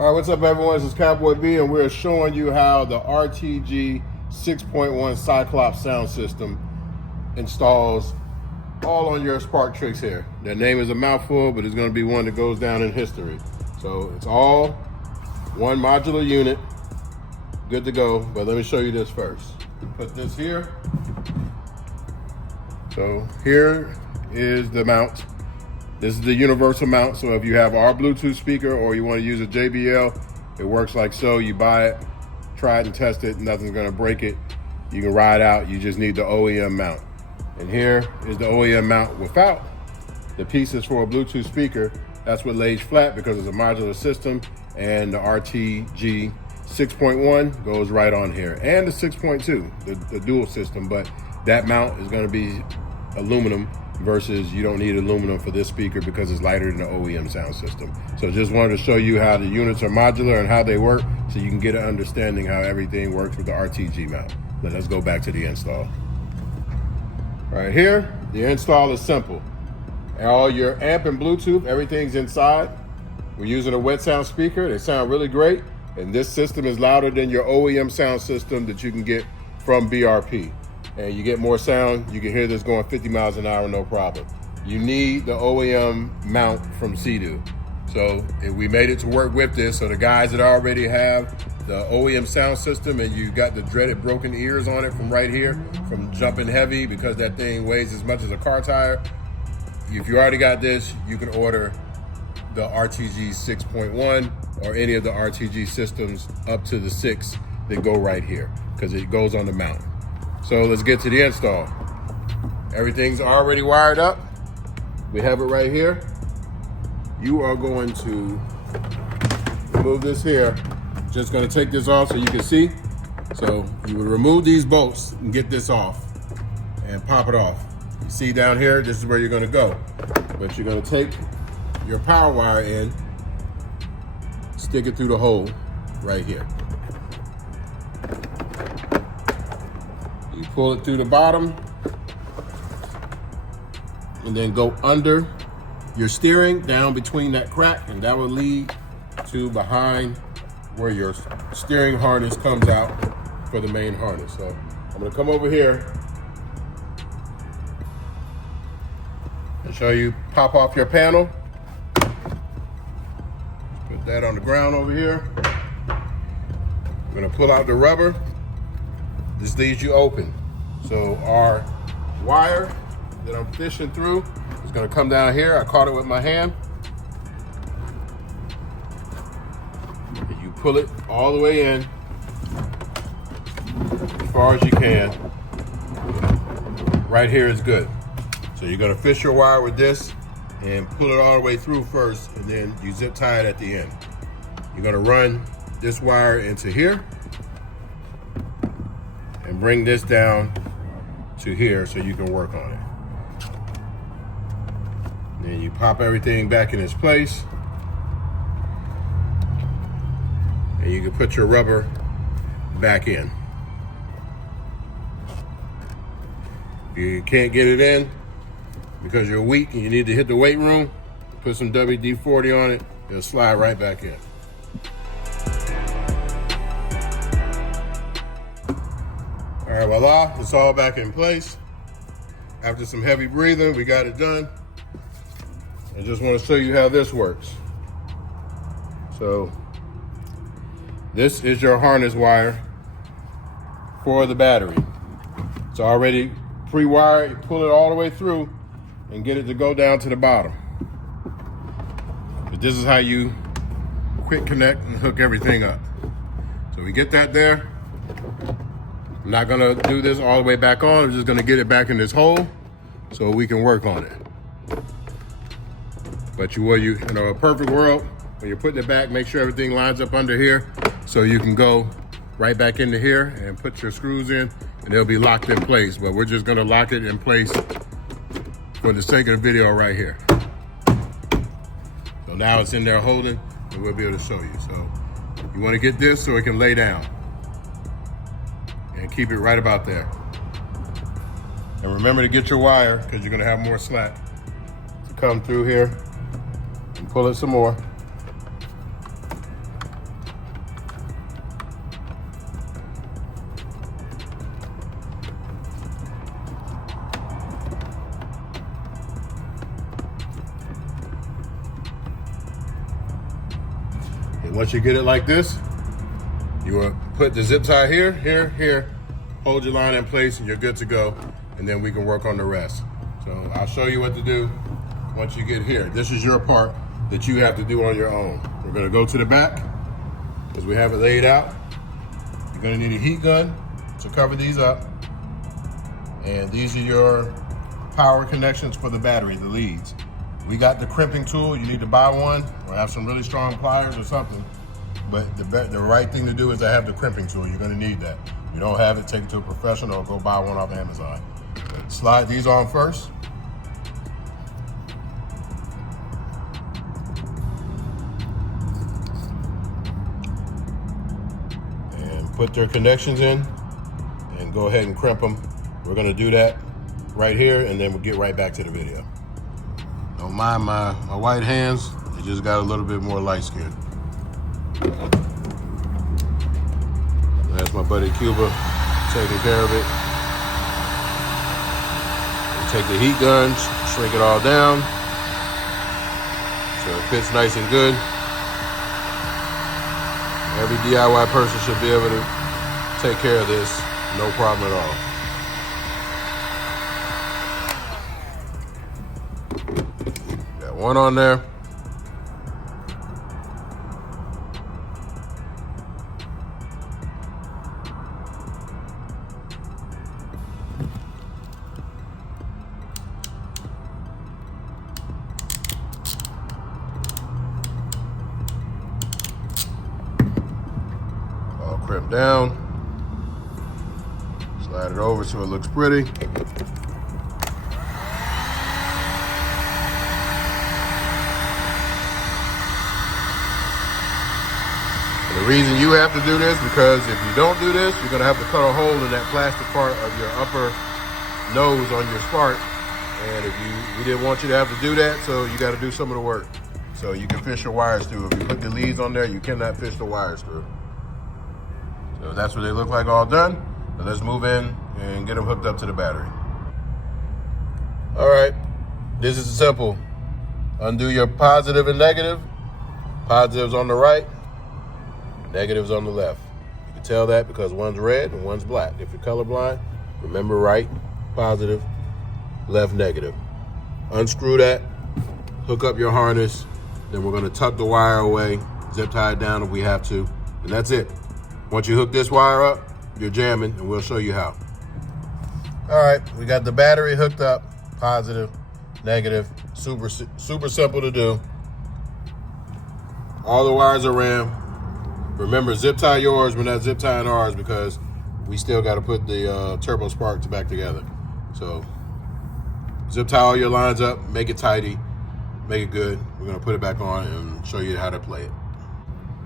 All right, what's up everyone? This is Cowboy B and we're showing you how the RTG 6.1 Cyclops sound system installs all on your Spark Tricks here. Their name is a mouthful, but it's gonna be one that goes down in history. So it's all one modular unit, good to go, but let me show you this first. Put this here. So here is the mount. This is the universal mount, so if you have our Bluetooth speaker or you want to use a JBL, it works like so. You buy it, try it and test it, nothing's gonna break it. You can ride out, you just need the OEM mount. And here is the OEM mount without the pieces for a Bluetooth speaker. That's what lays flat because it's a modular system, and the RTG 6.1 goes right on here. And the 6.2, the dual system, but that mount is gonna be aluminum versus you don't need aluminum for this speaker because it's lighter than the OEM sound system. So just wanted to show you how the units are modular and how they work so you can get an understanding how everything works with the RTG mount. Now let's go back to the install. Right here, the install is simple. All your amp and Bluetooth, everything's inside. We're using a wet sound speaker. They sound really great. And this system is louder than your OEM sound system that you can get from BRP. And you get more sound, you can hear this going 50 miles an hour, no problem. You need the OEM mount from Seadoo. So we made it to work with this, so the guys that already have the OEM sound system and you got the dreaded broken ears on it from right here, from jumping heavy because that thing weighs as much as a car tire, if you already got this, you can order the RTG 6.1 or any of the RTG systems up to the 6 that go right here because it goes on the mount. So let's get to the install. Everything's already wired up. We have it right here. You are going to remove this here. Just gonna take this off so you can see. So you would remove these bolts and get this off and pop it off. You see down here, this is where you're gonna go. But you're gonna take your power wire in, stick it through the hole right here. You pull it through the bottom and then go under your steering down between that crack, and that will lead to behind where your steering harness comes out for the main harness. So I'm gonna come over here and show you pop off your panel. Put that on the ground over here. I'm gonna pull out the rubber. This leaves you open. So our wire that I'm fishing through is gonna come down here. I caught it with my hand. And you pull it all the way in as far as you can. Right here is good. So you're gonna fish your wire with this and pull it all the way through first, and then you zip tie it at the end. You're gonna run this wire into here and bring this down to here so you can work on it. Then you pop everything back in its place. And you can put your rubber back in. If you can't get it in because you're weak and you need to hit the weight room, put some WD-40 on it, it'll slide right back in. All right, voila, it's all back in place. After some heavy breathing, we got it done. I just want to show you how this works. So this is your harness wire for the battery. It's already pre-wired. You pull it all the way through and get it to go down to the bottom. But this is how you quick connect and hook everything up. So we get that there. I'm not gonna do this all the way back on. I'm just gonna get it back in this hole so we can work on it. But in a perfect world, when you're putting it back, make sure everything lines up under here so you can go right back into here and put your screws in and they'll be locked in place. But we're just gonna lock it in place for the sake of the video right here. So now it's in there holding and we'll be able to show you. So you wanna get this so it can lay down. And keep it right about there. And remember to get your wire, because you're gonna have more slack, to come through here and pull it some more. And once you get it like this, you will put the zip tie here, here, hold your line in place and you're good to go. And then we can work on the rest. So I'll show you what to do once you get here. This is your part that you have to do on your own. We're gonna go to the back because we have it laid out. You're gonna need a heat gun to cover these up. And these are your power connections for the battery, the leads. We got the crimping tool. You need to buy one or have some really strong pliers or something. But the right thing to do is to have the crimping tool. You're gonna need that. If you don't have it, take it to a professional or go buy one off Amazon. But slide these on first. And put their connections in and go ahead and crimp them. We're gonna do that right here and then we'll get right back to the video. Don't mind my white hands, it just got a little bit more light skin. That's my buddy Cuba taking care of it. We'll take the heat guns, shrink it all down so it fits nice and good. Every DIY person should be able to take care of this, no problem at all. Got one on there. All crimped down. Slide it over so it looks pretty. The reason you have to do this, because if you don't do this, you're gonna have to cut a hole in that plastic part of your upper nose on your spark. And we didn't want you to have to do that, so you gotta do some of the work. So you can fish your wires through. If you put the leads on there, you cannot fish the wires through. So that's what they look like all done. Now let's move in and get them hooked up to the battery. All right, this is simple. Undo your positive and negative. Positives on the right, negatives on the left. You can tell that because one's red and one's black. If you're colorblind, remember right, positive, left, negative. Unscrew that, hook up your harness, then we're gonna tuck the wire away, zip tie it down if we have to, and that's it. Once you hook this wire up, you're jamming, and we'll show you how. All right, we got the battery hooked up, positive, negative, super simple to do. All the wires are ran. Remember, zip tie yours, we're not zip tying ours because we still got to put the turbo spark back together. So zip tie all your lines up, make it tidy, make it good. We're gonna put it back on and show you how to play it.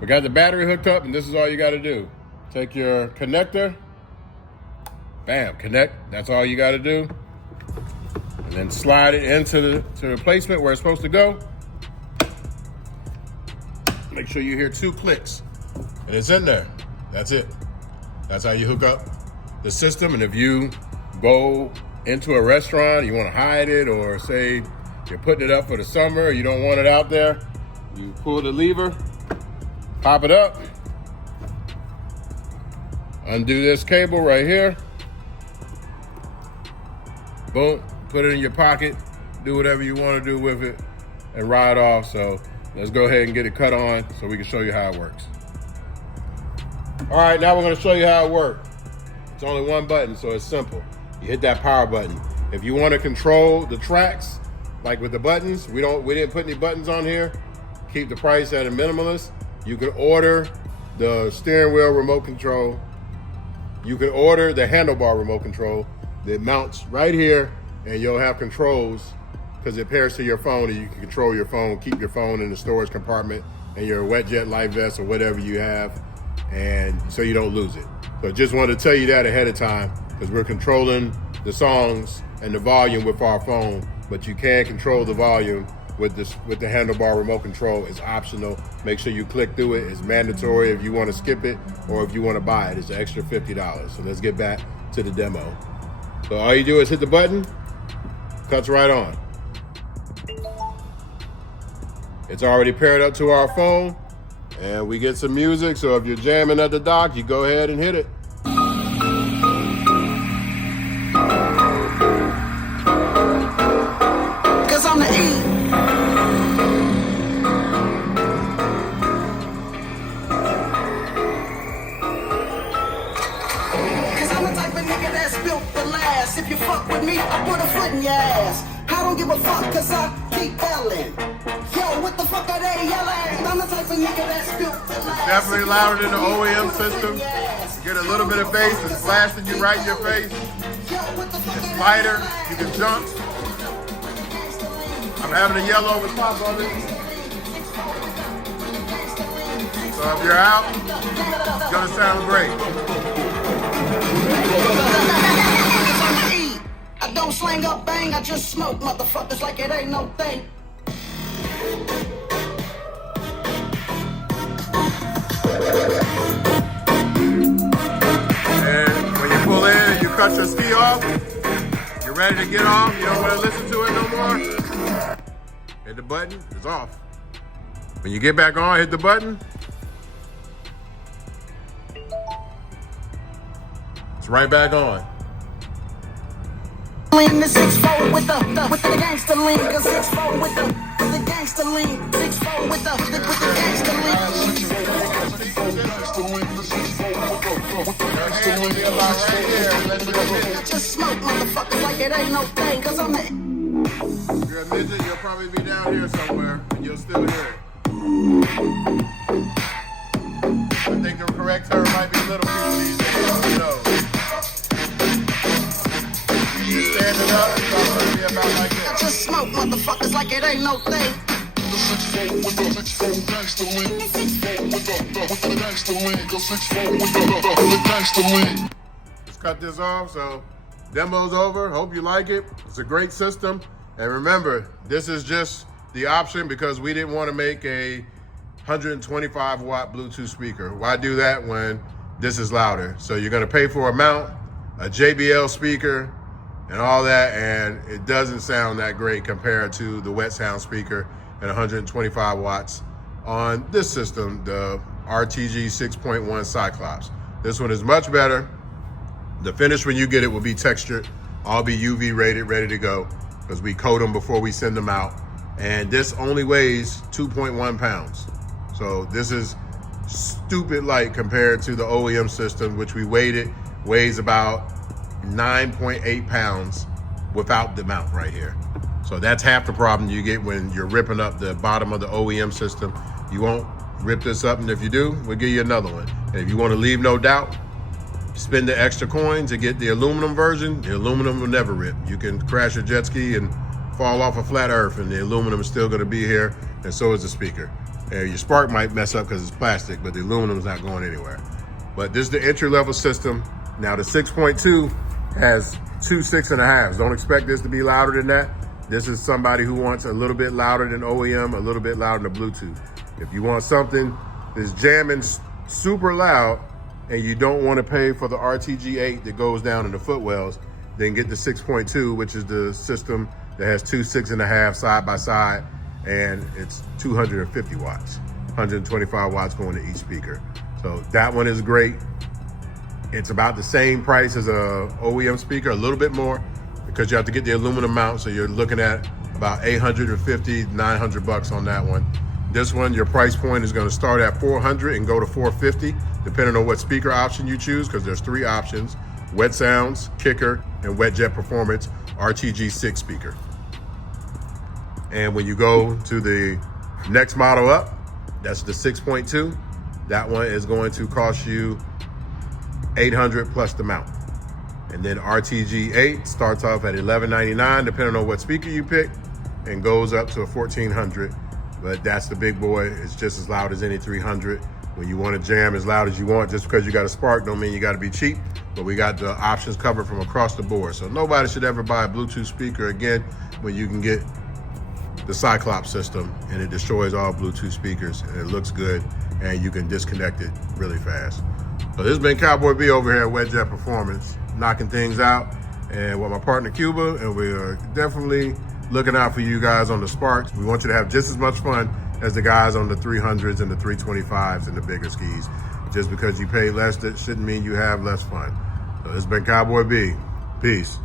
We got the battery hooked up and this is all you got to do. Take your connector, bam, connect, that's all you got to do. And then slide it into the placement where it's supposed to go. Make sure you hear 2 clicks. And it's in there. That's it. That's how you hook up the system. And if you go into a restaurant, you want to hide it, or say you're putting it up for the summer, you don't want it out there, you pull the lever, pop it up, undo this cable right here, boom, put it in your pocket, do whatever you want to do with it, and ride off. So let's go ahead and get it cut on so we can show you how it works. All right, now we're gonna show you how it works. It's only one button, so it's simple. You hit that power button. If you want to control the tracks, like with the buttons, we didn't put any buttons on here. Keep the price at a minimalist. You can order the steering wheel remote control. You can order the handlebar remote control that mounts right here, and you'll have controls because it pairs to your phone, and you can control your phone, keep your phone in the storage compartment and your wet jet life vest or whatever you have, and so you don't lose it. So just wanted to tell you that ahead of time, because we're controlling the songs and the volume with our phone, but you can control the volume with the handlebar remote control. It's optional. Make sure you click through it. It's mandatory if you want to skip it or if you want to buy it. It's an extra $50. So let's get back to the demo. So all you do is hit the button, cuts right on. It's already paired up to our phone, And we get some music, so if you're jamming at the dock, you go ahead and hit it. Cause I'm the E. Cause I'm the type of nigga that's built to last. If you fuck with me, I put a foot in your ass. I don't give a fuck cause I keep yelling. Yo, what the fuck are they yelling? I'm the type of nigga that's built to last. Definitely louder than the OEM system. Get a little bit of bass, it's blasting you right in your face. It's lighter, you can jump. I'm having a yellow over top of it. So if you're out, it's gonna sound great. I don't slang up bang, I just smoke motherfuckers like it ain't no thing. And when you pull in and you cut your ski off, you're ready to get off, you don't want to listen to it no more, hit the button, it's off. When you get back on, hit the button, it's right back on. Lean the 6-4 with the gangster lean, cause 6-4 with the gangster lean, 6-4 with the gangster lean. I just smoke motherfuckers like it ain't no thing, cause I'm the You're a midget, you'll probably be down here somewhere, and you'll still hear it. I think the correct term might be little people these days, who knows? You're standing up, it's gonna be about like this. I just smoke motherfuckers like it ain't no thing. Let's cut this off, so demo's over, hope you like it. It's a great system, and remember, this is just the option because we didn't want to make a 125 watt Bluetooth speaker. Why do that when this is louder? So you're gonna pay for a mount, a JBL speaker, and all that, and it doesn't sound that great compared to the wet sound speaker at 125 watts on this system, the RTG 6.1 Cyclops. This one is much better. The finish when you get it will be textured, all be UV rated, ready to go, because we coat them before we send them out. And this only weighs 2.1 pounds. So this is stupid light compared to the OEM system, which we weighed it, weighs about 9.8 pounds without the mount right here. So that's half the problem you get when you're ripping up the bottom of the OEM system. You won't rip this up, and if you do, we'll give you another one. And if you want to leave no doubt, spend the extra coin to get the aluminum version. The aluminum will never rip. You can crash a jet ski and fall off a flat earth, and the aluminum is still going to be here, and so is the speaker. And your spark might mess up because it's plastic, but the aluminum is not going anywhere. But this is the entry-level system. Now the 6.2 has 2 6.5s. Don't expect this to be louder than that. This is somebody who wants a little bit louder than OEM, a little bit louder than Bluetooth. If you want something that's jamming super loud and you don't want to pay for the RTG 8 that goes down in the footwells, then get the 6.2, which is the system that has 2 6.5 side by side, and it's 250 watts, 125 watts going to each speaker. So that one is great. It's about the same price as a OEM speaker, a little bit more, because you have to get the aluminum mount, so you're looking at about 850, 900 bucks on that one. This one, your price point is gonna start at 400 and go to 450, depending on what speaker option you choose, because there's 3 options: wet sounds, kicker, and wet jet performance RTG 6 speaker. And when you go to the next model up, that's the 6.2, that one is going to cost you $800 plus the mount. And then RTG 8 starts off at $1199, depending on what speaker you pick, and goes up to $1,400. But that's the big boy. It's just as loud as any 300. When you want to jam as loud as you want, just because you got a spark don't mean you got to be cheap. But we got the options covered from across the board. So nobody should ever buy a Bluetooth speaker again when you can get the Cyclops system, and it destroys all Bluetooth speakers, and it looks good, and you can disconnect it really fast. So this has been Cowboy B over here at Wet Jet Performance, knocking things out, and with my partner Cuba, and we are definitely looking out for you guys on the Sparks. We want you to have just as much fun as the guys on the 300s and the 325s and the bigger skis. Just because you pay less, that shouldn't mean you have less fun. So this has been Cowboy B. Peace.